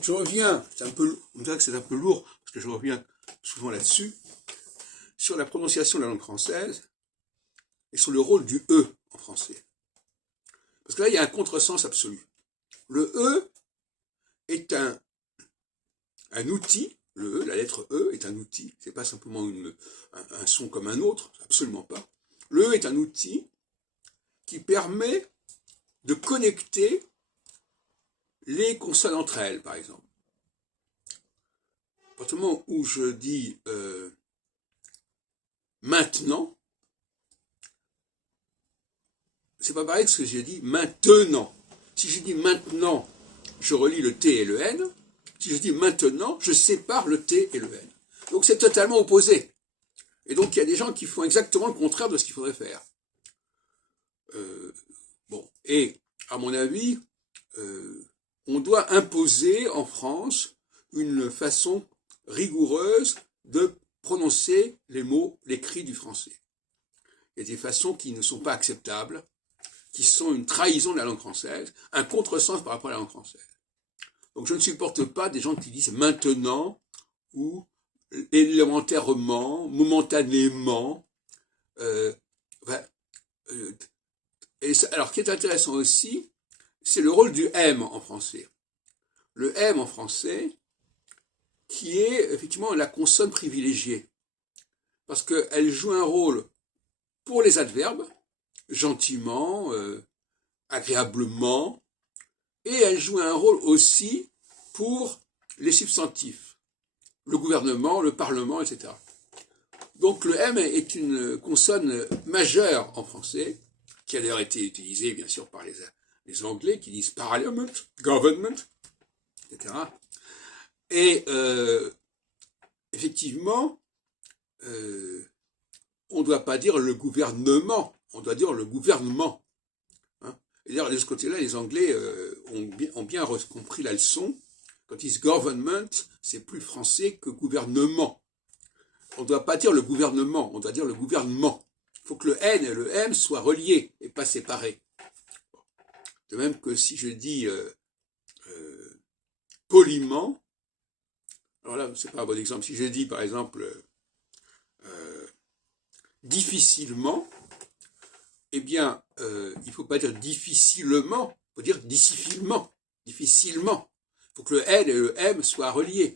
Je reviens, on dirait que c'est un peu lourd, parce que je reviens souvent là-dessus, sur la prononciation de la langue française et sur le rôle du E en français. Parce que là, il y a un contresens absolu. Le E est un outil, le E, la lettre E est un outil, c'est pas simplement un son comme un autre, absolument pas. Le E est un outil qui permet de connecter les consonnes entre elles, par exemple. À partir du moment où je dis maintenant, c'est pas pareil que ce que j'ai dit maintenant. Si je dis maintenant, je relie le T et le N. Si je dis maintenant, je sépare le T et le N. Donc c'est totalement opposé. Et donc il y a des gens qui font exactement le contraire de ce qu'il faudrait faire. Et à mon avis, on doit imposer en France une façon rigoureuse de prononcer les mots, les cris du français. Il y a des façons qui ne sont pas acceptables, qui sont une trahison de la langue française, un contresens par rapport à la langue française. Donc je ne supporte pas des gens qui disent maintenant ou élémentairement, momentanément. Alors, ce qui est intéressant aussi, c'est le rôle du M en français. Le M en français, qui est effectivement la consonne privilégiée, parce qu'elle joue un rôle pour les adverbes, gentiment, agréablement, et elle joue un rôle aussi pour les substantifs, le gouvernement, le parlement, etc. Donc le M est une consonne majeure en français, qui a d'ailleurs été utilisée bien sûr par les Anglais qui disent parliament, government, etc. Et effectivement, on ne doit pas dire le gouvernement, on doit dire le gouvernement. Et d'ailleurs, de ce côté-là, les Anglais ont bien compris la leçon. Quand ils disent government, c'est plus français que gouvernement. On ne doit pas dire le gouvernement, on doit dire le gouvernement. Il faut que le N et le M soient reliés et pas séparés. De même que si je dis poliment, alors là, c'est pas un bon exemple. Si je dis, par exemple, difficilement, eh bien, il ne faut pas dire difficilement, il faut dire difficilement. Difficilement. Il faut que le N et le M soient reliés.